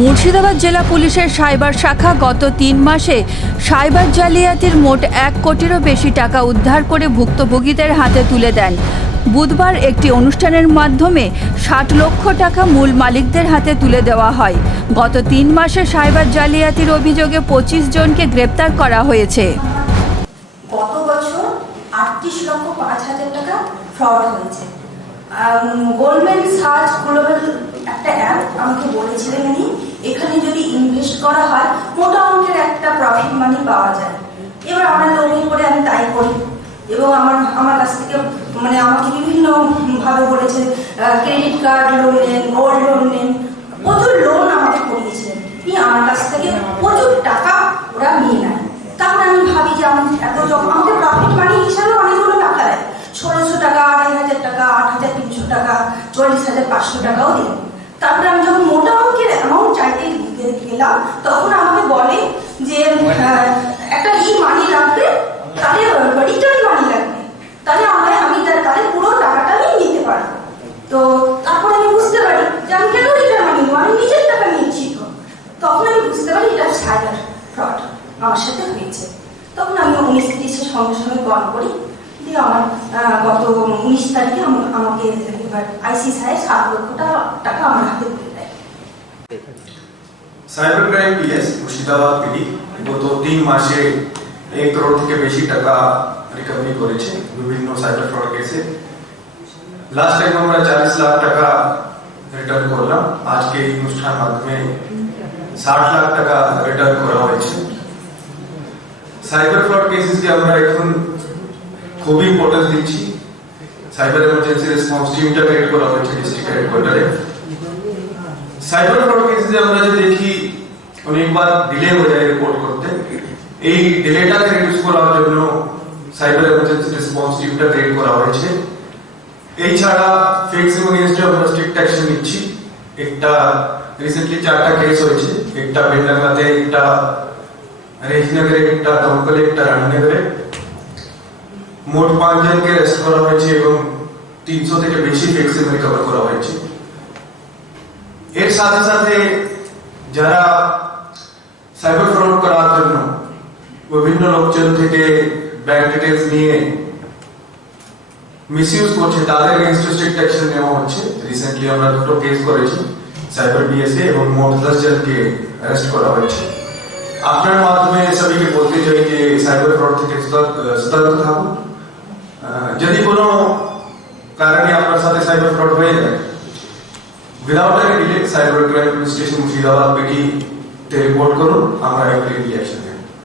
মুর্শিদাবাদ জেলা পুলিশের সাইবার শাখা গত তিন মাসে সাইবার জালিয়াতির মোট এক কোটিরও বেশি টাকা উদ্ধার করে ভুক্তভোগীদের হাতে তুলে দেন। বুধবার একটি অনুষ্ঠানের মাধ্যমে ষাট লক্ষ টাকা মূল মালিকদের হাতে তুলে দেওয়া হয়। গত তিন মাসে সাইবার জালিয়াতির অভিযোগে পঁচিশ জনকে গ্রেপ্তার করা হয়েছে। গত বছর আটত্রিশ লক্ষ পাঁচ হাজার টাকা ফ্রড হয়েছে। সার্চ গ্লোবাল একটা অ্যাপ আমাকে বলেছিলেন উনি করা হয়, মোটা অঙ্কের একটা প্রফিট মানি পাওয়া যায়। এবার আমার লোভে করে আমি তাই করি। এবং আমার আমার কাছ থেকে মানে আমাকে বিভিন্ন ভাবে বলেছে ক্রেডিট কার্ড লোন নেন গোল্ড লোন নেন। প্রচুর লোন আমাকে করিয়েছিলেন। নিয়ে আমার কাছ থেকে প্রচুর টাকা ওরা নিয়ে নেয়। তারপর আমি ভাবি যে আমি এত যখন আমাকে প্রফিট মানি হিসাবে অনেকগুলো টাকা দেয়। ষোলোশো টাকা, আড়াই হাজার টাকা, আট হাজার তিনশো টাকা, চল্লিশ হাজার পাঁচশো টাকাও দিল তারপরে আমি যখন মোটা অঙ্কের গেলাম তখন আমাকে বলে যে একটা ই মানি লাগবে তাহলে রিটার্ন মানি লাগবে। তাহলে আমরা, আমি তাহলে পুরো টাকাটা আমি নিতে পারব। তো তারপর আমি বুঝতে পারি যে আমি কেন রিটার্ন মানি আমি নিজের টাকা নিচ্ছি তো। তখন আমি বুঝতে পারি এটা সাইবার ফ্রড আমার সাথে হয়েছে। তখন আমি উনিশ সঙ্গে সঙ্গে কল করি দিয়ে আমার গত উনিশ তারিখে আম- আমাকে আইসি সাহেব সাত লক্ষ টাকা টাকা আমার হাতে তুলে দেয়। Cyber crime PS Murshidabad PD গত তিন মাসে এক করোড় থেকে বেশি টাকা রিকভারি করেছে, বিভিন্ন সাইবার ফ্রড কেসে লাস্ট টাইম আমরা চালিশ লাখ টাকা রিটার্ন করলাম, আজকে এই অনুষ্ঠান মাধ্যমে ষাট লাখ টাকা রিটার্ন করা হয়েছে। সাইবার ফ্রড কেসেসকে আমরা এখন খুবই ইম্পর্টেন্স দিচ্ছি। সাইবার এমার্জেন্সি রেসপন্স টিমটা ক্রিয়েট করা হয়েছে ডিস্ট্রিক্ট হেডকোয়ার্টারে সাইবার ফ্রড কেসে আমরা যে দেখি অনেকবার ডিলে হয়ে যায় রিপোর্ট করতে। এই ডিলেটাকে রিডিউস করার জন্য সাইবার এমার্জেন্সি রেসপন্স টিমটা ক্রিয়েট করা হয়েছে। এই ছাড়া ফেক সিম এগেইনস্টে আমরা স্ট্রিক্ট অ্যাকশন নিচ্ছি। একটা রিসেন্টলি চারটা কেস হয়েছে। একটা বেলডাঙ্গাতে, একটা রেজনগরে, একটা দমকলে, একটা রানীনগরে। মোট পাঁচজনকে অ্যারেস্ট করা হয়েছে এবং তিনশো থেকে বেশি ফেক সিম রিকভার করা হয়েছে। এর সাথে সাথে যারা সাইবার ফ্রড করার জন্য বিভিন্ন লোকজন থেকে ব্যাংক ডিটেলস নিয়ে মিসইউজ করছে তাদের এগেনস্টে স্ট্রিক্ট অ্যাকশন নেওয়া হচ্ছে রিসেন্টলি আমরা দুটো কেস করেছি সাইবার বিএসএ এবং মোট দশ জনকে অ্যারেস্ট করা হয়েছে আপনার মাধ্যমে সবাইকে বলতে চাই যে সাইবার ফ্রড থেকে সতর্ক সতর্ক থাকুন আহ, যদি কোনো কারণে আপনার সাথে সাইবার ফ্রড হয়ে যায় without any delay cyber crime police station Murshidabad পেটি তে রিপোর্ট করুন আমরা এগুলি রিয়াকশন দেব